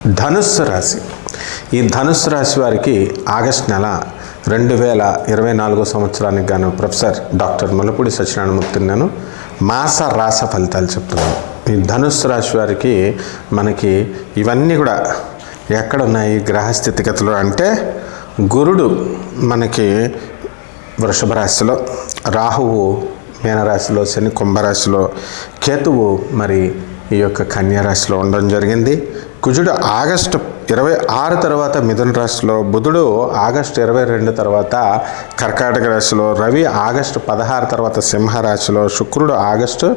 ధనుస్సు రాశి. ఈ ధనుస్సు రాశి వారికి ఆగస్టు నెల 2024 సంవత్సరానికి గాను ప్రొఫెసర్ డాక్టర్ ముల్లపూడి సత్యనారాయణమూర్తి నేను మాస రాశి ఫలితాలు చెప్తున్నాను. ఈ ధనుస్సు రాశి వారికి మనకి ఇవన్నీ కూడా ఎక్కడ ఉన్నాయి గ్రహ స్థితిగతులు అంటే, గురుడు మనకి వృషభ రాశిలో, రాహువు మీనరాశిలో, శని కుంభరాశిలో, కేతువు మరి ఈ యొక్క కన్యా రాశిలో ఉండడం జరిగింది. కుజుడు ఆగస్టు 26 తర్వాత మిథున రాశిలో, బుధుడు ఆగస్టు 22 తర్వాత కర్కాటక రాశిలో, రవి ఆగస్టు 16 తర్వాత సింహరాశిలో, శుక్రుడు ఆగస్టు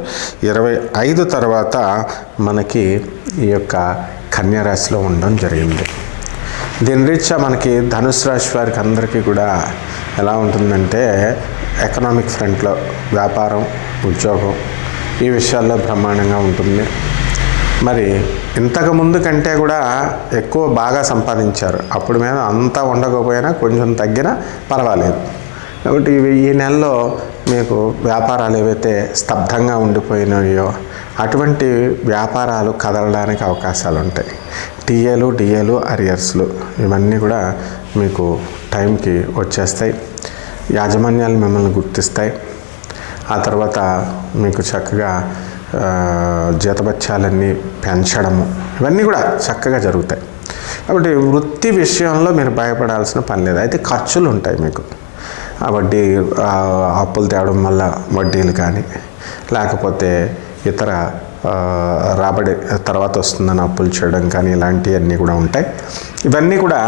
25 తర్వాత మనకి ఈ యొక్క కన్యా రాశిలో ఉండడం జరిగింది. దీని రీత్యా మనకి ధనుసు రాశి వారికి అందరికీ కూడా ఎలా ఉంటుందంటే, ఎకనామిక్ ఫ్రంట్లో వ్యాపారం, ఉద్యోగం ఈ విషయాల్లో బ్రహ్మాండంగా ఉంటుంది. మరి ఇంతకు ముందు కంటే కూడా ఎక్కువ బాగా సంపాదించారు. అప్పుడు మీద అంతా ఉండకపోయినా కొంచెం తగ్గినా పర్వాలేదు. కాబట్టి ఈ నెలలో మీకు వ్యాపారాలు ఏవైతే స్తబ్దంగా ఉండిపోయినాయో అటువంటి వ్యాపారాలు కదలడానికి అవకాశాలు ఉంటాయి. డిఏలు అరియర్స్లు ఇవన్నీ కూడా మీకు టైంకి వచ్చేస్తాయి. యాజమాన్యాలు మిమ్మల్ని గుర్తిస్తాయి. ఆ తర్వాత మీకు చక్కగా జీతభత్యాలన్నీ పెంచడము ఇవన్నీ కూడా చక్కగా జరుగుతాయి. కాబట్టి వృత్తి విషయంలో మీరు భయపడాల్సిన పని లేదు. అయితే ఖర్చులు ఉంటాయి మీకు. ఆ వడ్డీ అప్పులు తేవడం వల్ల వడ్డీలు కానీ, లేకపోతే ఇతర రాబడి తర్వాత వస్తుందని అప్పులు చేయడం కానీ ఇలాంటివన్నీ కూడా ఉంటాయి. ఇవన్నీ కూడా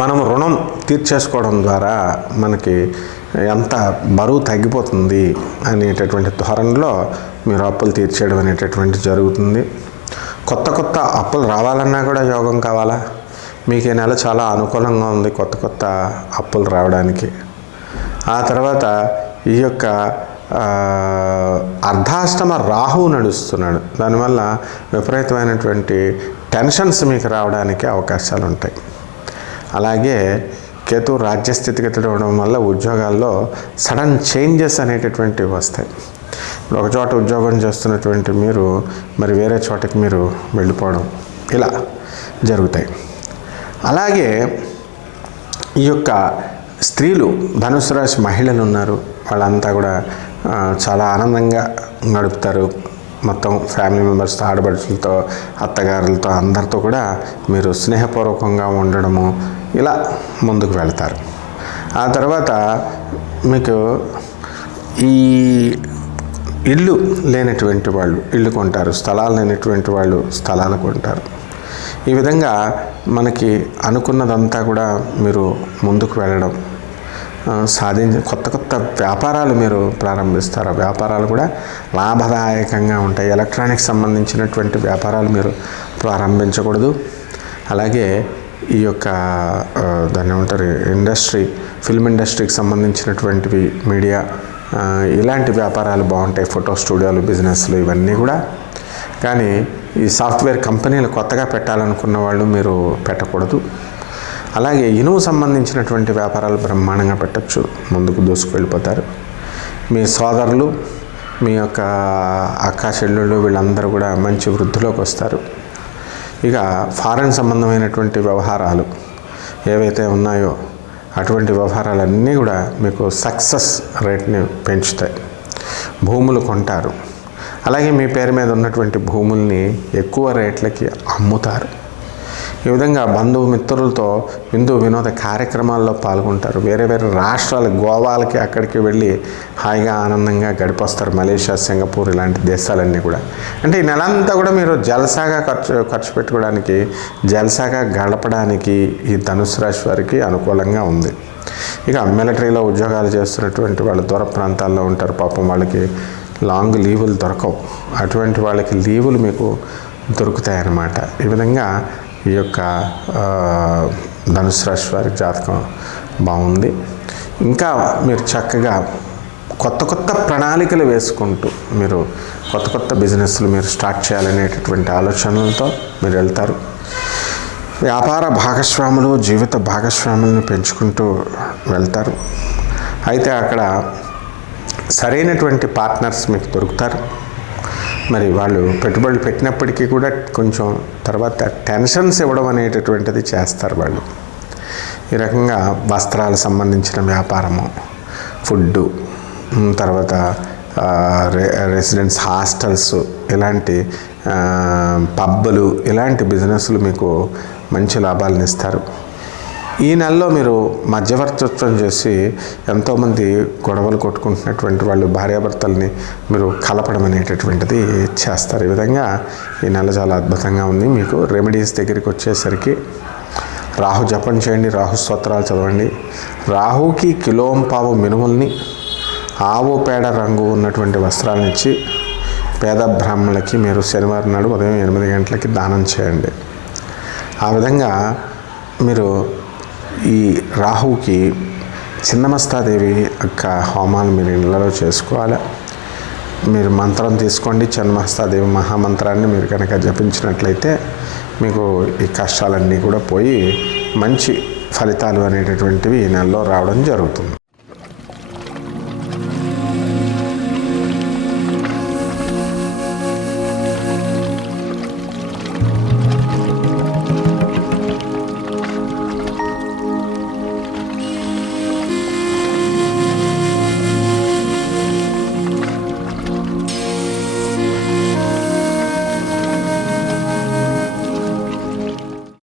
మనం రుణం తీర్చేసుకోవడం ద్వారా మనకి ఎంత బరువు తగ్గిపోతుంది అనేటటువంటి ధోరణిలో మీరు అప్పులు తీర్చేయడం అనేటటువంటి జరుగుతుంది. కొత్త అప్పులు రావాలన్నా కూడా యోగం కావాలా. మీకు ఈ నెల చాలా అనుకూలంగా ఉంది కొత్త అప్పులు రావడానికి. ఆ తర్వాత ఈ యొక్క అర్ధాష్టమ రాహువు నడుస్తున్నాడు. దానివల్ల విపరీతమైనటువంటి టెన్షన్స్ మీకు రావడానికి అవకాశాలు ఉంటాయి. అలాగే కేతు రాజ్యస్థితిగతులు అవడం వల్ల ఉద్యోగాల్లో సడన్ చేంజెస్ అనేటటువంటివి వస్తాయి. ఇప్పుడు ఒక చోట ఉద్యోగం చేస్తున్నటువంటి మీరు మరి వేరే చోటకి మీరు వెళ్ళిపోవడం ఇలా జరుగుతాయి. అలాగే ఈ యొక్క స్త్రీలు, ధనుసు రాశి మహిళలు ఉన్నారు, వాళ్ళంతా కూడా చాలా ఆనందంగా గడుపుతారు. మొత్తం ఫ్యామిలీ మెంబర్స్తో, ఆడపడుచులతో, అత్తగారులతో అందరితో కూడా మీరు స్నేహపూర్వకంగా ఉండడము ఇలా ముందుకు వెళ్తారు. ఆ తర్వాత మీకు ఈ ఇల్లు లేనటువంటి వాళ్ళు ఇల్లు కొంటారు, స్థలాలు లేనటువంటి వాళ్ళు స్థలాలు కొంటారు. ఈ విధంగా మనకి అనుకున్నదంతా కూడా మీరు ముందుకు వెళ్ళడం, కొత్త వ్యాపారాలు మీరు ప్రారంభిస్తారు. ఆ వ్యాపారాలు కూడా లాభదాయకంగా ఉంటాయి. ఎలక్ట్రానిక్స్ సంబంధించినటువంటి వ్యాపారాలు మీరు ప్రారంభించకూడదు. అలాగే ఈ యొక్క దాన్ని ఏమంటారు ఫిల్మ్ ఇండస్ట్రీకి సంబంధించినటువంటివి, మీడియా ఇలాంటి వ్యాపారాలు బాగుంటాయి. ఫోటో స్టూడియోలు, బిజినెస్లు ఇవన్నీ కూడా. కానీ ఈ సాఫ్ట్వేర్ కంపెనీలు కొత్తగా పెట్టాలనుకున్న వాళ్ళు మీరు పెట్టకూడదు. అలాగే ఇనుము సంబంధించినటువంటి వ్యాపారాలు బ్రహ్మాండంగా పెట్టచ్చు, ముందుకు దూసుకు వెళ్ళిపోతారు. మీ సోదరులు, మీ యొక్క అక్క చెల్లెళ్ళు వీళ్ళందరూ కూడా మంచి వృద్ధిలోకి వస్తారు. ఇక ఫారెన్ సంబంధమైనటువంటి వ్యవహారాలు ఏవైతే ఉన్నాయో అటువంటి వ్యవహారాలన్నీ కూడా మీకు సక్సెస్ రేట్ని పెంచుతాయి. భూములు కొంటారు. అలాగే మీ పేరు మీద ఉన్నటువంటి భూముల్ని ఎక్కువ రేట్లకి అమ్ముతారు. ఈ విధంగా బంధుమిత్రులతో విందు వినోద కార్యక్రమాల్లో పాల్గొంటారు. వేరే రాష్ట్రాలు, గోవాలకి అక్కడికి వెళ్ళి హాయిగా ఆనందంగా గడిపొస్తారు. మలేషియా, సింగపూర్ ఇలాంటి దేశాలన్నీ కూడా. అంటే ఈ నెలంతా కూడా మీరు జల్సాగా ఖర్చు పెట్టుకోవడానికి, జల్సాగా గడపడానికి ఈ ధనుసు రాశి వారికి అనుకూలంగా ఉంది. ఇక మిలిటరీలో ఉద్యోగాలు చేస్తున్నటువంటి వాళ్ళు దూర ప్రాంతాల్లో ఉంటారు. పాపం వాళ్ళకి లాంగ్ లీవులు దొరకవు. అటువంటి వాళ్ళకి లీవులు మీకు దొరుకుతాయన్నమాట. ఈ విధంగా ఈ యొక్క ధనుసు రాశి వారి జాతకం బాగుంది. ఇంకా మీరు చక్కగా కొత్త ప్రణాళికలు వేసుకుంటూ మీరు కొత్త బిజినెస్లు మీరు స్టార్ట్ చేయాలనేటటువంటి ఆలోచనలతో మీరు వెళ్తారు. వ్యాపార భాగస్వాములు, జీవిత భాగస్వాములను పెంచుకుంటూ వెళ్తారు. అయితే అక్కడ సరైనటువంటి పార్ట్నర్స్ మీకు దొరుకుతారు. మరి వాళ్ళు పెట్టుబడులు పెట్టినప్పటికీ కూడా కొంచెం తర్వాత టెన్షన్స్ ఇవ్వడం అనేటటువంటిది చేస్తారు వాళ్ళు. ఈ రకంగా వస్త్రాలకు సంబంధించిన వ్యాపారము, ఫుడ్డు, తర్వాత రెసిడెన్స్ హాస్టల్స్, ఇలాంటి పబ్బులు, ఇలాంటి బిజినెస్లు మీకు మంచి లాభాలను ఇస్తారు. ఈ నెలలో మీరు మధ్యవర్తిత్వం చేసి ఎంతోమంది గొడవలు కొట్టుకుంటున్నటువంటి వాళ్ళు భార్యాభర్తల్ని మీరు కలపడం అనేటటువంటిది చేస్తారు. ఈ విధంగా ఈ నెల చాలా అద్భుతంగా ఉంది. మీకు రెమెడీస్ దగ్గరికి వచ్చేసరికి రాహు జపం చేయండి, రాహు స్తోత్రాలు చదవండి. రాహుకి కిలోంపావు మినుముల్ని, ఆవు పేడ రంగు ఉన్నటువంటి వస్త్రాలను ఇచ్చి పేద బ్రాహ్మణులకి మీరు శనివారం నాడు ఉదయం 8 గంటలకి దానం చేయండి. ఆ విధంగా మీరు ఈ రాహుకి చిన్నమస్తాదేవి యొక్క హోమాలు మీరు ఇళ్ళలో చేసుకోవాలి. మీరు మంత్రం తీసుకోండి, చిన్నమస్తాదేవి మహామంత్రాన్ని మీరు కనుక జపించినట్లయితే మీకు ఈ కష్టాలన్నీ కూడా పోయి మంచి ఫలితాలు అనేటటువంటివి ఈ నెలలో రావడం జరుగుతుంది.